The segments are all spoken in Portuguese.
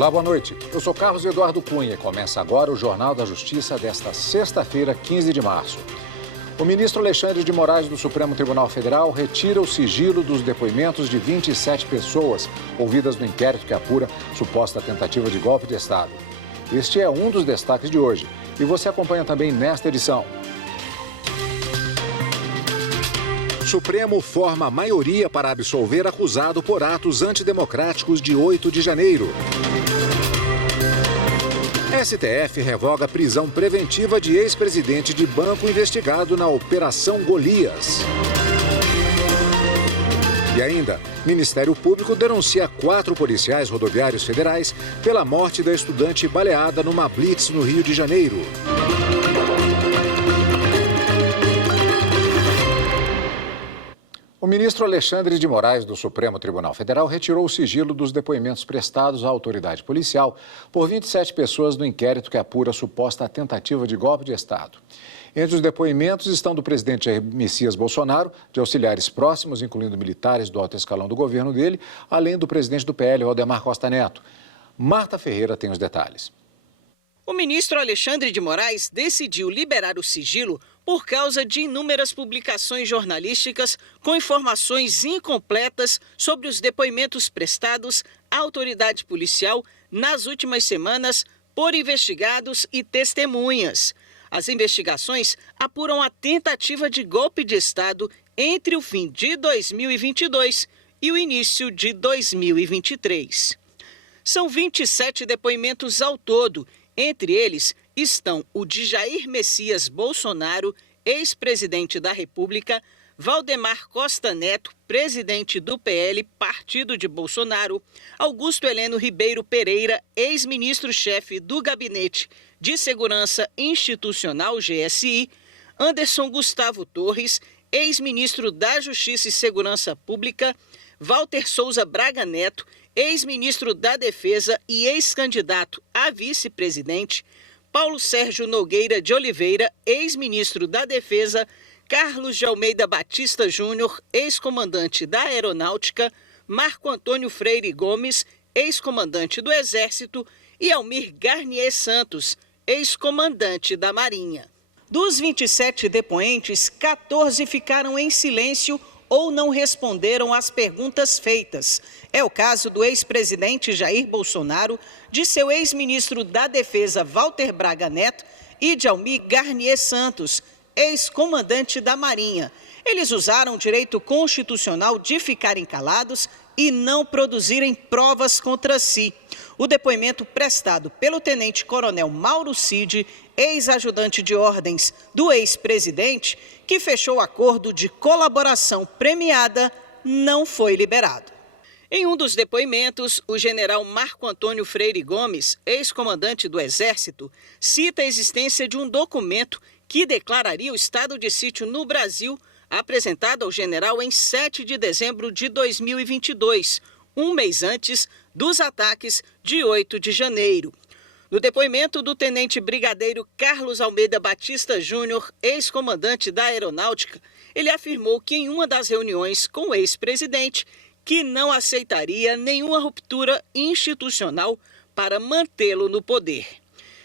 Olá, boa noite. Eu sou Carlos Eduardo Cunha e começa agora o Jornal da Justiça desta sexta-feira, 15 de março. O ministro Alexandre de Moraes do Supremo Tribunal Federal retira o sigilo dos depoimentos de 27 pessoas ouvidas no inquérito que apura suposta tentativa de golpe de Estado. Este é um dos destaques de hoje e você acompanha também nesta edição. Supremo forma maioria para absolver acusado por atos antidemocráticos de 8 de janeiro. STF revoga prisão preventiva de ex-presidente de banco investigado na Operação Golias. E ainda, Ministério Público denuncia 4 policiais rodoviários federais pela morte da estudante baleada numa blitz no Rio de Janeiro. O ministro Alexandre de Moraes do Supremo Tribunal Federal retirou o sigilo dos depoimentos prestados à autoridade policial por 27 pessoas no inquérito que apura a suposta tentativa de golpe de Estado. Entre os depoimentos estão do presidente Jair Messias Bolsonaro, de auxiliares próximos, incluindo militares do alto escalão do governo dele, além do presidente do PL, Valdemar Costa Neto. Marta Ferreira tem os detalhes. O ministro Alexandre de Moraes decidiu liberar o sigilo por causa de inúmeras publicações jornalísticas com informações incompletas sobre os depoimentos prestados à autoridade policial nas últimas semanas por investigados e testemunhas. As investigações apuram a tentativa de golpe de Estado entre o fim de 2022 e o início de 2023. São 27 depoimentos ao todo. Entre eles estão o de Jair Messias Bolsonaro, ex-presidente da República, Valdemar Costa Neto, presidente do PL, partido de Bolsonaro, Augusto Heleno Ribeiro Pereira, ex-ministro-chefe do Gabinete de Segurança Institucional, GSI, Anderson Gustavo Torres, ex-ministro da Justiça e Segurança Pública, Walter Souza Braga Neto, ex-ministro da Defesa e ex-candidato a vice-presidente, Paulo Sérgio Nogueira de Oliveira, ex-ministro da Defesa, Carlos de Almeida Batista Júnior, ex-comandante da Aeronáutica, Marco Antônio Freire Gomes, ex-comandante do Exército, e Almir Garnier Santos, ex-comandante da Marinha. Dos 27 depoentes, 14 ficaram em silêncio ou não responderam às perguntas feitas. É o caso do ex-presidente Jair Bolsonaro, de seu ex-ministro da Defesa Walter Braga Neto e de Almir Garnier Santos, ex-comandante da Marinha. Eles usaram o direito constitucional de ficarem calados e não produzirem provas contra si. O depoimento prestado pelo tenente-coronel Mauro Cid, ex-ajudante de ordens do ex-presidente, que fechou acordo de colaboração premiada, não foi liberado. Em um dos depoimentos, o general Marco Antônio Freire Gomes, ex-comandante do Exército, cita a existência de um documento que declararia o estado de sítio no Brasil, apresentado ao general em 7 de dezembro de 2022, um mês antes dos ataques de 8 de janeiro. No depoimento do tenente brigadeiro Carlos Almeida Batista Júnior, ex-comandante da Aeronáutica, ele afirmou que em uma das reuniões com o ex-presidente, que não aceitaria nenhuma ruptura institucional para mantê-lo no poder.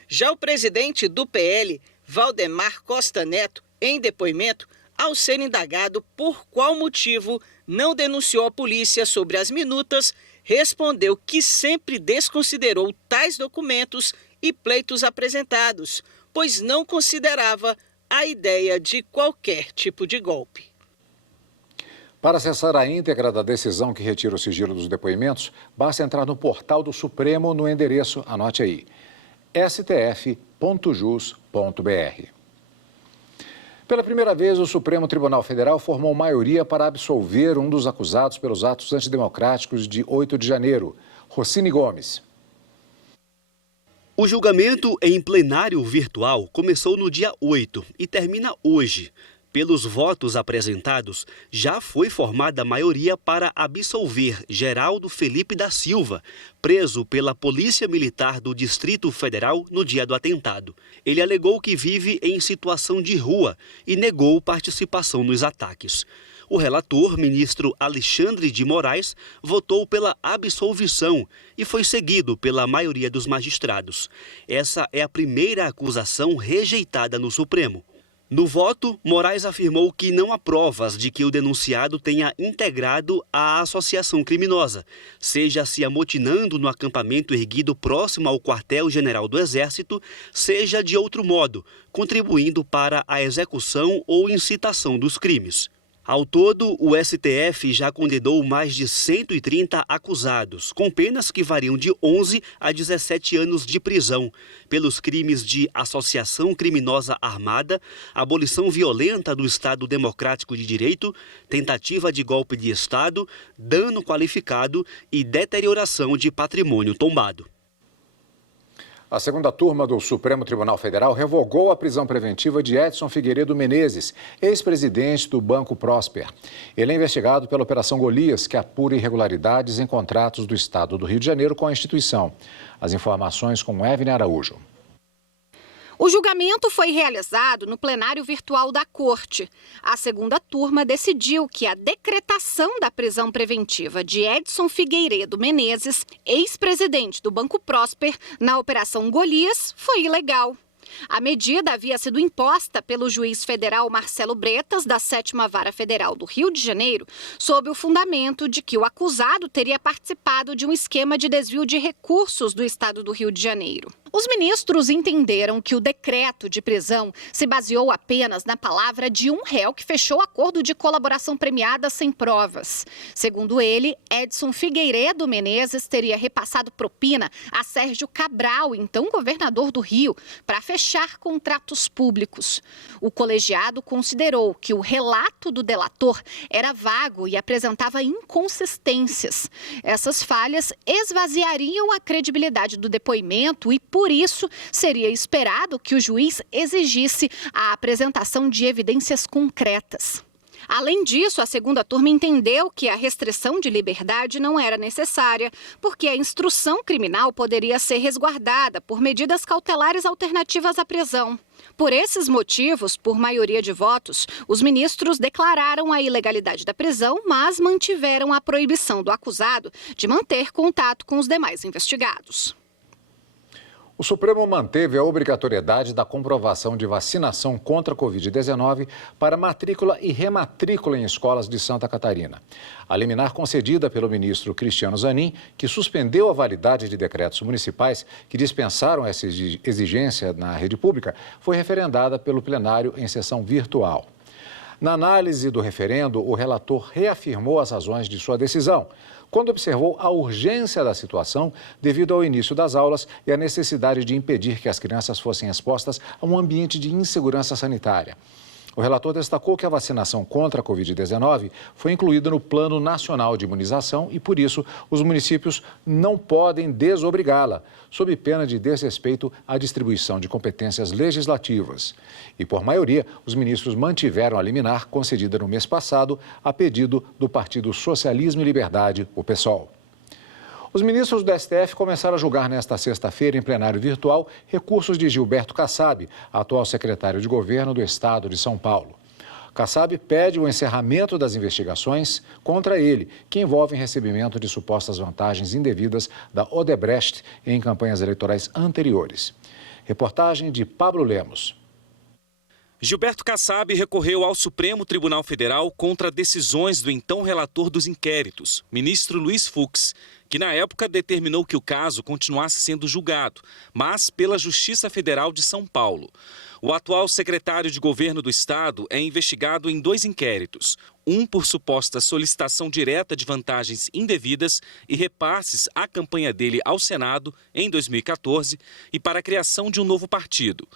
Já o presidente do PL, Valdemar Costa Neto, em depoimento, ao ser indagado por qual motivo não denunciou a polícia sobre as minutas, respondeu que sempre desconsiderou tais documentos e pleitos apresentados, pois não considerava a ideia de qualquer tipo de golpe. Para acessar a íntegra da decisão que retira o sigilo dos depoimentos, basta entrar no portal do Supremo no endereço, anote aí, stf.jus.br. Pela primeira vez, o Supremo Tribunal Federal formou maioria para absolver um dos acusados pelos atos antidemocráticos de 8 de janeiro, Rossini Gomes. O julgamento em plenário virtual começou no dia 8 e termina hoje. Pelos votos apresentados, já foi formada a maioria para absolver Geraldo Felipe da Silva, preso pela Polícia Militar do Distrito Federal no dia do atentado. Ele alegou que vive em situação de rua e negou participação nos ataques. O relator, ministro Alexandre de Moraes, votou pela absolvição e foi seguido pela maioria dos magistrados. Essa é a primeira acusação rejeitada no Supremo. No voto, Moraes afirmou que não há provas de que o denunciado tenha integrado a associação criminosa, seja se amotinando no acampamento erguido próximo ao quartel-general do Exército, seja de outro modo, contribuindo para a execução ou incitação dos crimes. Ao todo, o STF já condenou mais de 130 acusados, com penas que variam de 11 a 17 anos de prisão, pelos crimes de associação criminosa armada, abolição violenta do Estado Democrático de Direito, tentativa de golpe de Estado, dano qualificado e deterioração de patrimônio tombado. A segunda turma do Supremo Tribunal Federal revogou a prisão preventiva de Edson Figueiredo Menezes, ex-presidente do Banco Prosper. Ele é investigado pela Operação Golias, que apura irregularidades em contratos do Estado do Rio de Janeiro com a instituição. As informações com Evne Araújo. O julgamento foi realizado no plenário virtual da Corte. A segunda turma decidiu que a decretação da prisão preventiva de Edson Figueiredo Menezes, ex-presidente do Banco Prosper, na Operação Golias, foi ilegal. A medida havia sido imposta pelo juiz federal Marcelo Bretas, da 7ª Vara Federal do Rio de Janeiro, sob o fundamento de que o acusado teria participado de um esquema de desvio de recursos do Estado do Rio de Janeiro. Os ministros entenderam que o decreto de prisão se baseou apenas na palavra de um réu que fechou acordo de colaboração premiada sem provas. Segundo ele, Edson Figueiredo Menezes teria repassado propina a Sérgio Cabral, então governador do Rio, para fechar contratos públicos. O colegiado considerou que o relato do delator era vago e apresentava inconsistências. Essas falhas esvaziariam a credibilidade do depoimento e, por isso, seria esperado que o juiz exigisse a apresentação de evidências concretas. Além disso, a segunda turma entendeu que a restrição de liberdade não era necessária, porque a instrução criminal poderia ser resguardada por medidas cautelares alternativas à prisão. Por esses motivos, por maioria de votos, os ministros declararam a ilegalidade da prisão, mas mantiveram a proibição do acusado de manter contato com os demais investigados. O Supremo manteve a obrigatoriedade da comprovação de vacinação contra a Covid-19 para matrícula e rematrícula em escolas de Santa Catarina. A liminar concedida pelo ministro Cristiano Zanin, que suspendeu a validade de decretos municipais que dispensaram essa exigência na rede pública, foi referendada pelo plenário em sessão virtual. Na análise do referendo, o relator reafirmou as razões de sua decisão, quando observou a urgência da situação devido ao início das aulas e a necessidade de impedir que as crianças fossem expostas a um ambiente de insegurança sanitária. O relator destacou que a vacinação contra a Covid-19 foi incluída no Plano Nacional de Imunização e, por isso, os municípios não podem desobrigá-la, sob pena de desrespeito à distribuição de competências legislativas. E, por maioria, os ministros mantiveram a liminar concedida no mês passado a pedido do Partido Socialismo e Liberdade, o PSOL. Os ministros do STF começaram a julgar nesta sexta-feira, em plenário virtual, recursos de Gilberto Kassab, atual secretário de governo do estado de São Paulo. Kassab pede o encerramento das investigações contra ele, que envolvem recebimento de supostas vantagens indevidas da Odebrecht em campanhas eleitorais anteriores. Reportagem de Pablo Lemos. Gilberto Kassab recorreu ao Supremo Tribunal Federal contra decisões do então relator dos inquéritos, ministro Luiz Fux, que na época determinou que o caso continuasse sendo julgado, mas pela Justiça Federal de São Paulo. O atual secretário de governo do estado é investigado em 2 inquéritos, um por suposta solicitação direta de vantagens indevidas e repasses à campanha dele ao Senado em 2014 e para a criação de um novo partido.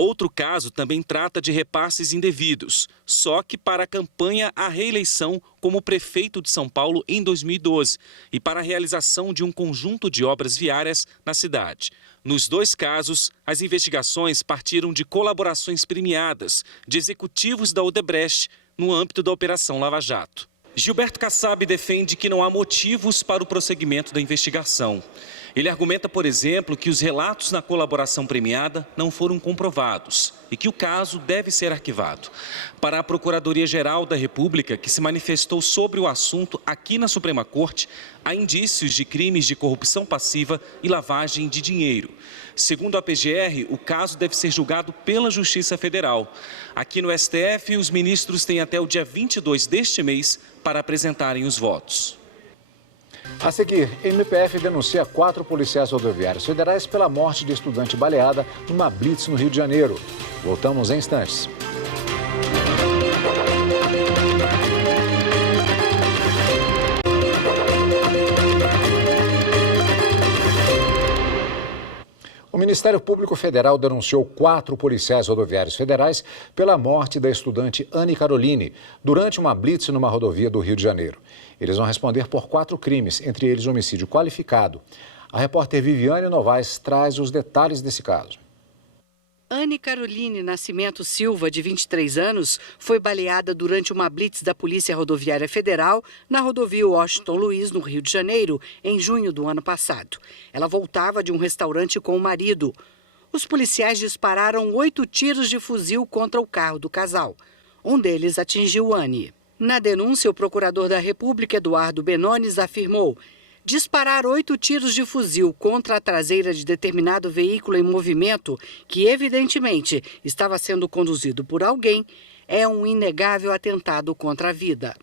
Outro caso também trata de repasses indevidos, só que para a campanha à reeleição como prefeito de São Paulo em 2012 e para a realização de um conjunto de obras viárias na cidade. Nos 2 casos, as investigações partiram de colaborações premiadas de executivos da Odebrecht no âmbito da Operação Lava Jato. Gilberto Kassab defende que não há motivos para o prosseguimento da investigação. Ele argumenta, por exemplo, que os relatos na colaboração premiada não foram comprovados e que o caso deve ser arquivado. Para a Procuradoria-Geral da República, que se manifestou sobre o assunto aqui na Suprema Corte, há indícios de crimes de corrupção passiva e lavagem de dinheiro. Segundo a PGR, o caso deve ser julgado pela Justiça Federal. Aqui no STF, os ministros têm até o dia 22 deste mês para apresentarem os votos. A seguir, MPF denuncia 4 policiais rodoviários federais pela morte de estudante baleada numa blitz no Rio de Janeiro. Voltamos em instantes. O Ministério Público Federal denunciou 4 policiais rodoviários federais pela morte da estudante Anne Caroline durante uma blitz numa rodovia do Rio de Janeiro. Eles vão responder por 4 crimes, entre eles homicídio qualificado. A repórter Viviane Novaes traz os detalhes desse caso. Anne Caroline Nascimento Silva, de 23 anos, foi baleada durante uma blitz da Polícia Rodoviária Federal na rodovia Washington Luiz, no Rio de Janeiro, em junho do ano passado. Ela voltava de um restaurante com o marido. Os policiais dispararam 8 tiros de fuzil contra o carro do casal. Um deles atingiu Anne. Na denúncia, o procurador da República, Eduardo Benones, afirmou: disparar 8 tiros de fuzil contra a traseira de determinado veículo em movimento, que evidentemente estava sendo conduzido por alguém, é um inegável atentado contra a vida.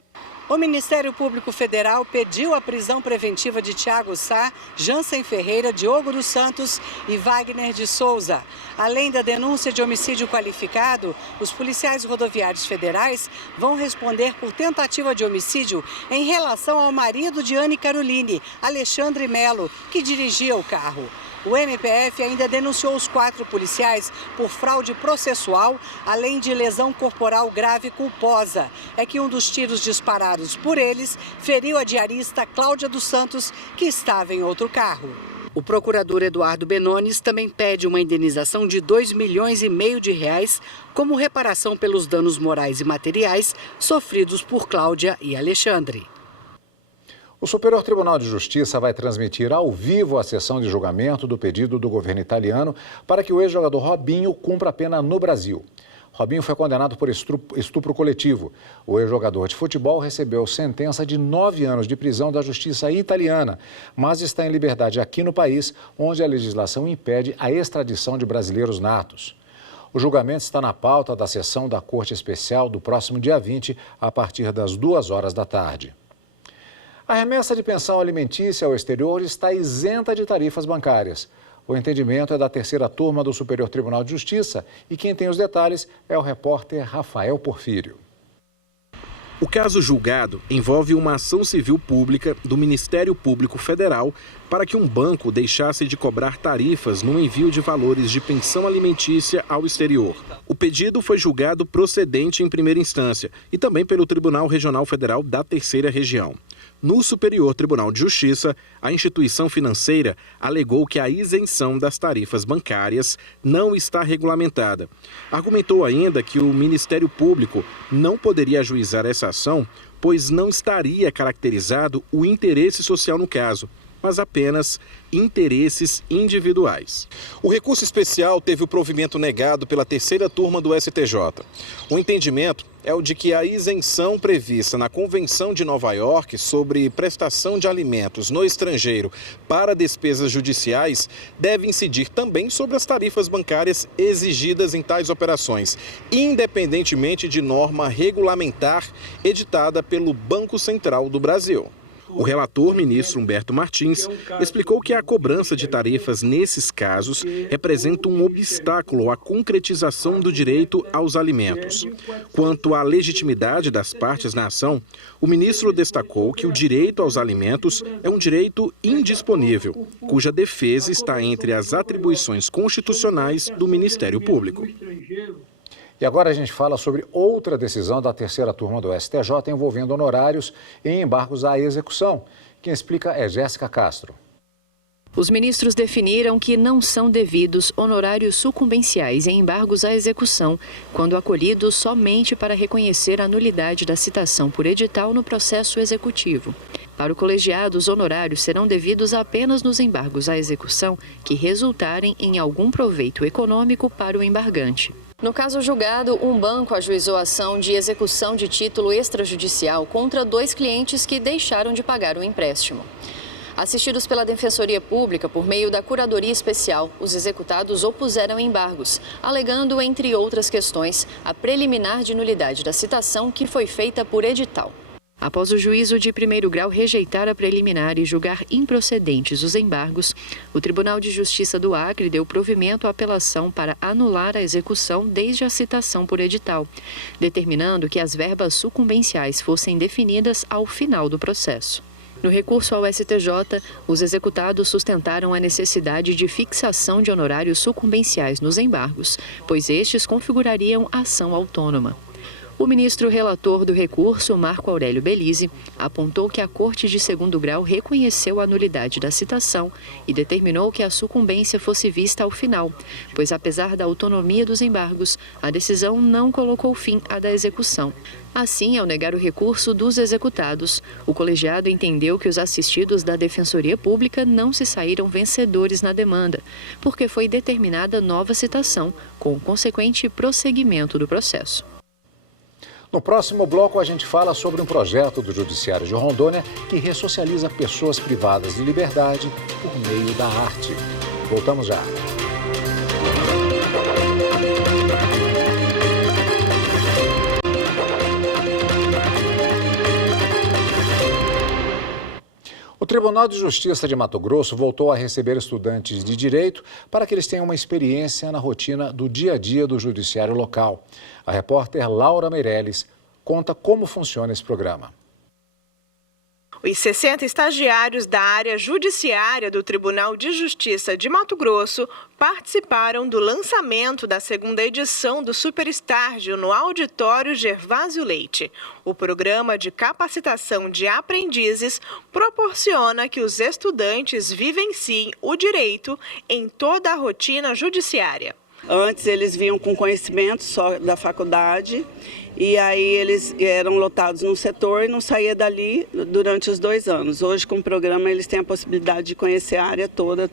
O Ministério Público Federal pediu a prisão preventiva de Thiago Sá, Jansen Ferreira, Diogo dos Santos e Wagner de Souza. Além da denúncia de homicídio qualificado, os policiais rodoviários federais vão responder por tentativa de homicídio em relação ao marido de Anne Caroline, Alexandre Melo, que dirigia o carro. O MPF ainda denunciou os 4 policiais por fraude processual, além de lesão corporal grave culposa. É que um dos tiros disparados por eles feriu a diarista Cláudia dos Santos, que estava em outro carro. O procurador Eduardo Benones também pede uma indenização de R$2,5 milhões como reparação pelos danos morais e materiais sofridos por Cláudia e Alexandre. O Superior Tribunal de Justiça vai transmitir ao vivo a sessão de julgamento do pedido do governo italiano para que o ex-jogador Robinho cumpra a pena no Brasil. Robinho foi condenado por estupro coletivo. O ex-jogador de futebol recebeu sentença de 9 anos de prisão da justiça italiana, mas está em liberdade aqui no país, onde a legislação impede a extradição de brasileiros natos. O julgamento está na pauta da sessão da Corte Especial do próximo dia 20, a partir das 2h da tarde. A remessa de pensão alimentícia ao exterior está isenta de tarifas bancárias. O entendimento é da 3ª turma do Superior Tribunal de Justiça e quem tem os detalhes é o repórter Rafael Porfírio. O caso julgado envolve uma ação civil pública do Ministério Público Federal para que um banco deixasse de cobrar tarifas no envio de valores de pensão alimentícia ao exterior. O pedido foi julgado procedente em primeira instância e também pelo Tribunal Regional Federal da 3ª Região. No Superior Tribunal de Justiça, a instituição financeira alegou que a isenção das tarifas bancárias não está regulamentada. Argumentou ainda que o Ministério Público não poderia ajuizar essa ação, pois não estaria caracterizado o interesse social no caso, mas apenas interesses individuais. O recurso especial teve o provimento negado pela 3ª turma do STJ. O entendimento é o de que a isenção prevista na Convenção de Nova York sobre prestação de alimentos no estrangeiro para despesas judiciais deve incidir também sobre as tarifas bancárias exigidas em tais operações, independentemente de norma regulamentar editada pelo Banco Central do Brasil. O relator, ministro Humberto Martins, explicou que a cobrança de tarifas nesses casos representa um obstáculo à concretização do direito aos alimentos. Quanto à legitimidade das partes na ação, o ministro destacou que o direito aos alimentos é um direito indisponível, cuja defesa está entre as atribuições constitucionais do Ministério Público. E agora a gente fala sobre outra decisão da 3ª turma do STJ envolvendo honorários e embargos à execução. Quem explica é Jéssica Castro. Os ministros definiram que não são devidos honorários sucumbenciais em embargos à execução, quando acolhidos somente para reconhecer a nulidade da citação por edital no processo executivo. Para o colegiado, os honorários serão devidos apenas nos embargos à execução que resultarem em algum proveito econômico para o embargante. No caso julgado, um banco ajuizou a ação de execução de título extrajudicial contra 2 clientes que deixaram de pagar o empréstimo. Assistidos pela Defensoria Pública por meio da Curadoria Especial, os executados opuseram embargos, alegando, entre outras questões, a preliminar de nulidade da citação que foi feita por edital. Após o juízo de primeiro grau rejeitar a preliminar e julgar improcedentes os embargos, o Tribunal de Justiça do Acre deu provimento à apelação para anular a execução desde a citação por edital, determinando que as verbas sucumbenciais fossem definidas ao final do processo. No recurso ao STJ, os executados sustentaram a necessidade de fixação de honorários sucumbenciais nos embargos, pois estes configurariam ação autônoma. O ministro relator do recurso, Marco Aurélio Belize, apontou que a Corte de Segundo Grau reconheceu a nulidade da citação e determinou que a sucumbência fosse vista ao final, pois apesar da autonomia dos embargos, a decisão não colocou fim à da execução. Assim, ao negar o recurso dos executados, o colegiado entendeu que os assistidos da Defensoria Pública não se saíram vencedores na demanda, porque foi determinada nova citação, com o consequente prosseguimento do processo. No próximo bloco, a gente fala sobre um projeto do Judiciário de Rondônia que ressocializa pessoas privadas de liberdade por meio da arte. Voltamos já. O Tribunal de Justiça de Mato Grosso voltou a receber estudantes de direito para que eles tenham uma experiência na rotina do dia a dia do judiciário local. A repórter Laura Meirelles conta como funciona esse programa. Os 60 estagiários da área judiciária do Tribunal de Justiça de Mato Grosso participaram do lançamento da segunda edição do Superestágio no Auditório Gervásio Leite. O programa de capacitação de aprendizes proporciona que os estudantes vivenciem o direito em toda a rotina judiciária. Antes eles vinham com conhecimento só da faculdade e aí eles eram lotados num setor e não saía dali durante os 2 anos. Hoje com o programa eles têm a possibilidade de conhecer a área toda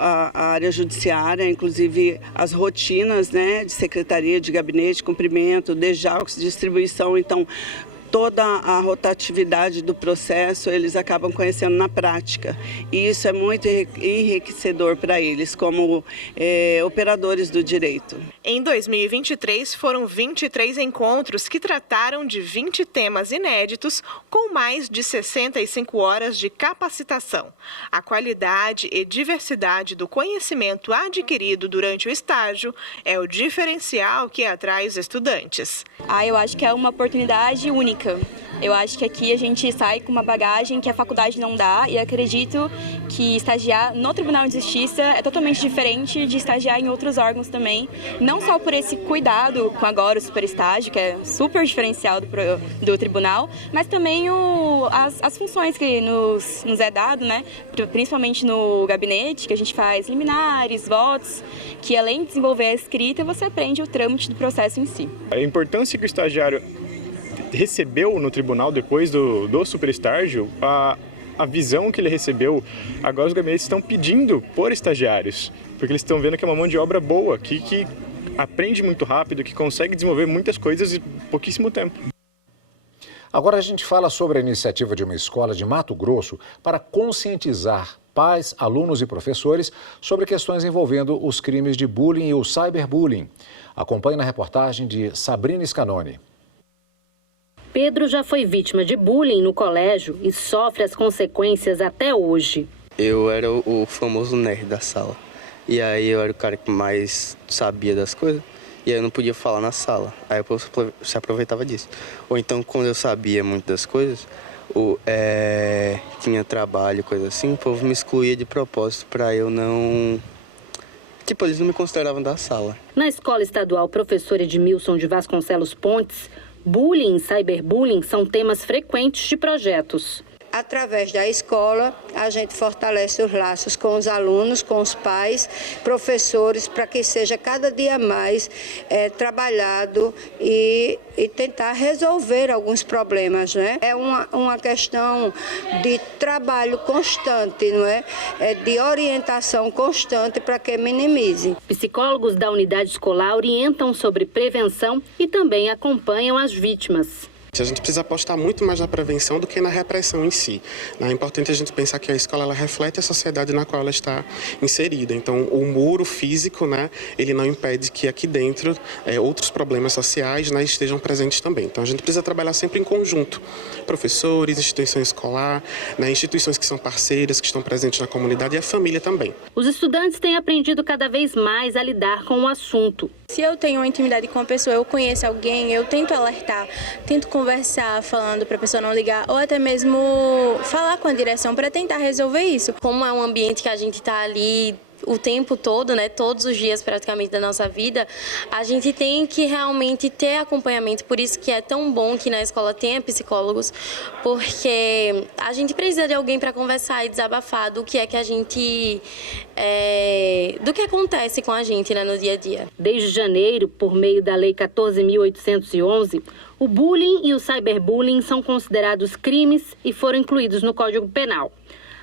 a área judiciária, inclusive as rotinas, né, de secretaria, de gabinete, cumprimento, DJAUX, distribuição, então toda a rotatividade do processo eles acabam conhecendo na prática. E isso é muito enriquecedor para eles como operadores do direito. Em 2023, foram 23 encontros que trataram de 20 temas inéditos com mais de 65 horas de capacitação. A qualidade e diversidade do conhecimento adquirido durante o estágio é o diferencial que atrai os estudantes. Eu acho que é uma oportunidade única. Eu acho que aqui a gente sai com uma bagagem que a faculdade não dá e acredito que estagiar no Tribunal de Justiça é totalmente diferente de estagiar em outros órgãos também. Não só por esse cuidado com agora o superestágio, que é super diferencial do tribunal, mas também as funções que nos é dado, né? Principalmente no gabinete, que a gente faz liminares, votos, que além de desenvolver a escrita, você aprende o trâmite do processo em si. A importância que o estagiário recebeu no tribunal depois do superestágio, a visão que ele recebeu, agora os gabinetes estão pedindo por estagiários, porque eles estão vendo que é uma mão de obra boa, que aprende muito rápido, que consegue desenvolver muitas coisas em pouquíssimo tempo. Agora a gente fala sobre a iniciativa de uma escola de Mato Grosso para conscientizar pais, alunos e professores sobre questões envolvendo os crimes de bullying e o cyberbullying. Acompanhe na reportagem de Sabrina Scanoni. Pedro já foi vítima de bullying no colégio e sofre as consequências até hoje. Eu era o famoso nerd da sala. E aí eu era o cara que mais sabia das coisas. E aí eu não podia falar na sala. Aí o professor se aproveitava disso. Ou então, quando eu sabia muito das coisas, tinha trabalho, coisa assim, o povo me excluía de propósito para eu não... Tipo, eles não me consideravam da sala. Na escola estadual Professor Edmilson de Vasconcelos Pontes, bullying e cyberbullying são temas frequentes de projetos. através da escola, a gente fortalece os laços com os alunos, com os pais, professores, para que seja cada dia mais trabalhado e tentar resolver alguns problemas, né? É uma questão de trabalho constante, não é? De orientação constante para que minimize. Psicólogos da unidade escolar orientam sobre prevenção e também acompanham as vítimas. A gente precisa apostar muito mais na prevenção do que na repressão em si. É importante a gente pensar que a escola ela reflete a sociedade na qual ela está inserida. Então, o muro físico, ele não impede que aqui dentro outros problemas sociais estejam presentes também. Então, a gente precisa trabalhar sempre em conjunto. Professores, instituição escolar, instituições que são parceiras, que estão presentes na comunidade e a família também. Os estudantes têm aprendido cada vez mais a lidar com o assunto. Se eu tenho uma intimidade com uma pessoa, eu conheço alguém, eu tento alertar, tento conversar, falando para a pessoa não ligar, ou até mesmo falar com a direção para tentar resolver isso. Como é um ambiente que a gente está ali o tempo todo, todos os dias praticamente da nossa vida, a gente tem que realmente ter acompanhamento. Por isso que é tão bom que na escola tenha psicólogos, porque a gente precisa de alguém para conversar e desabafar do que é que a gente... do que acontece com a gente no dia a dia. Desde janeiro, por meio da Lei 14.811, o bullying e o cyberbullying são considerados crimes e foram incluídos no Código Penal.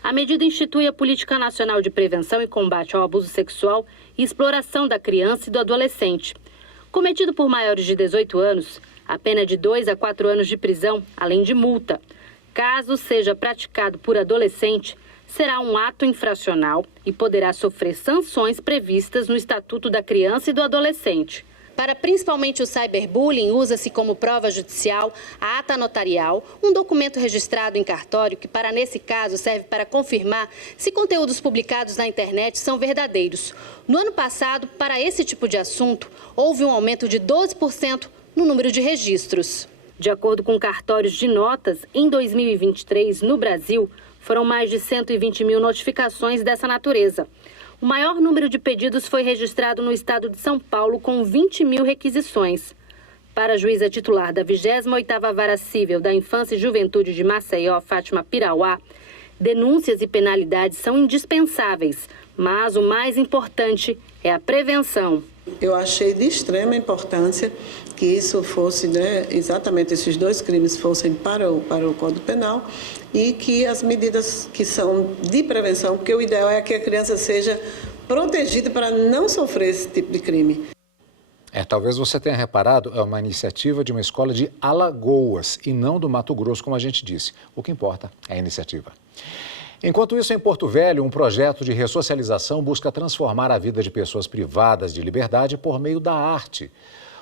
A medida institui a Política Nacional de Prevenção e Combate ao Abuso Sexual e Exploração da Criança e do Adolescente. Cometido por maiores de 18 anos, a pena é de 2 a 4 anos de prisão, além de multa. Caso seja praticado por adolescente, será um ato infracional e poderá sofrer sanções previstas no Estatuto da Criança e do Adolescente. Para principalmente o cyberbullying, usa-se como prova judicial a ata notarial, um documento registrado em cartório que, nesse caso, serve para confirmar se conteúdos publicados na internet são verdadeiros. No ano passado, para esse tipo de assunto, houve um aumento de 12% no número de registros. De acordo com cartórios de notas, em 2023, no Brasil, foram mais de 120 mil notificações dessa natureza. O maior número de pedidos foi registrado no estado de São Paulo, com 20 mil requisições. Para a juíza titular da 28ª Vara Cível da Infância e Juventude de Maceió, Fátima Pirauá, denúncias e penalidades são indispensáveis, mas o mais importante é a prevenção. Eu achei de extrema importância que isso fosse, exatamente esses dois crimes fossem para o Código Penal e que as medidas que são de prevenção, porque o ideal é que a criança seja protegida para não sofrer esse tipo de crime. Talvez você tenha reparado, é uma iniciativa de uma escola de Alagoas e não do Mato Grosso, como a gente disse. O que importa é a iniciativa. Enquanto isso, em Porto Velho, um projeto de ressocialização busca transformar a vida de pessoas privadas de liberdade por meio da arte.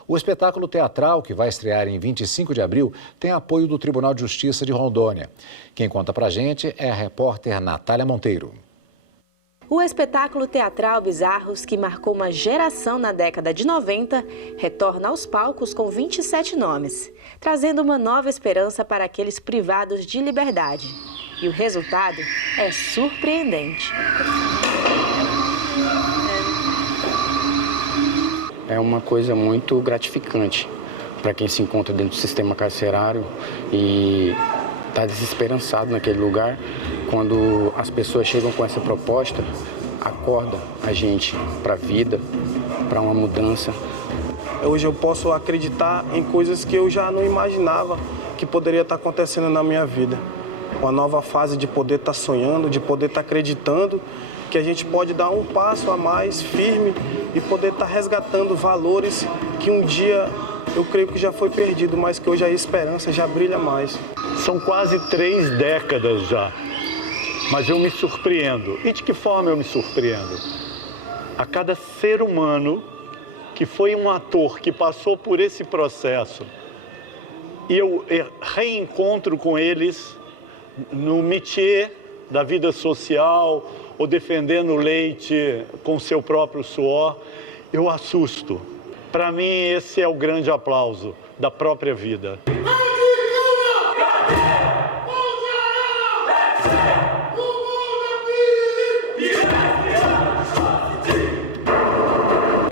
O espetáculo teatral, que vai estrear em 25 de abril, tem apoio do Tribunal de Justiça de Rondônia. Quem conta pra gente é a repórter Natália Monteiro. O espetáculo teatral Bizarros, que marcou uma geração na década de 90, retorna aos palcos com 27 nomes, trazendo uma nova esperança para aqueles privados de liberdade. E o resultado é surpreendente. É uma coisa muito gratificante para quem se encontra dentro do sistema carcerário e está desesperançado naquele lugar. Quando as pessoas chegam com essa proposta, acorda a gente para a vida, para uma mudança. Hoje eu posso acreditar em coisas que eu já não imaginava que poderia estar acontecendo na minha vida. Uma nova fase de poder estar sonhando, de poder estar acreditando que a gente pode dar um passo a mais firme e poder estar resgatando valores que um dia eu creio que já foi perdido, mas que hoje a esperança já brilha mais. São quase 3 décadas já, mas eu me surpreendo. E de que forma eu me surpreendo? A cada ser humano que foi um ator que passou por esse processo e eu reencontro com eles no métier da vida social ou defendendo leite com seu próprio suor, eu assusto. Para mim, esse é o grande aplauso da própria vida.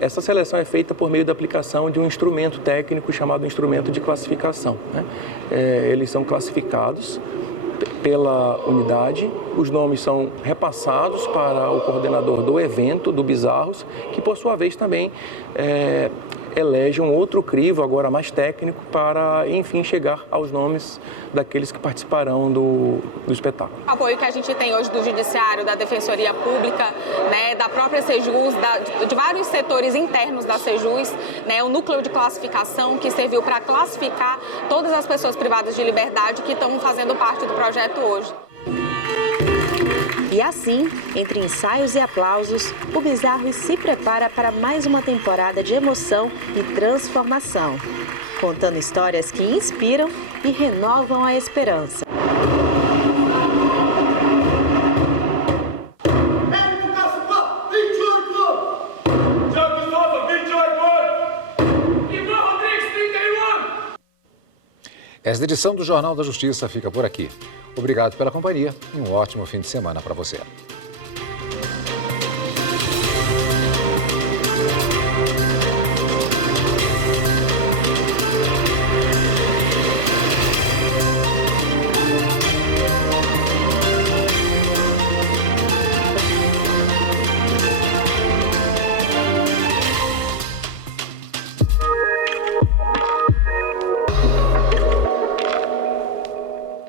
Essa seleção é feita por meio da aplicação de um instrumento técnico chamado instrumento de classificação. Eles são classificados pela unidade, os nomes são repassados para o coordenador do evento, do Bizarros, que por sua vez também elege um outro crivo, agora mais técnico, para, enfim, chegar aos nomes daqueles que participarão do espetáculo. O apoio que a gente tem hoje do Judiciário, da Defensoria Pública, né, da própria Sejus, de vários setores internos da Sejus, né, o núcleo de classificação que serviu para classificar todas as pessoas privadas de liberdade que estão fazendo parte do projeto hoje. E assim, entre ensaios e aplausos, o Bizarros se prepara para mais uma temporada de emoção e transformação, contando histórias que inspiram e renovam a esperança. Esta edição do Jornal da Justiça fica por aqui. Obrigado pela companhia e um ótimo fim de semana para você.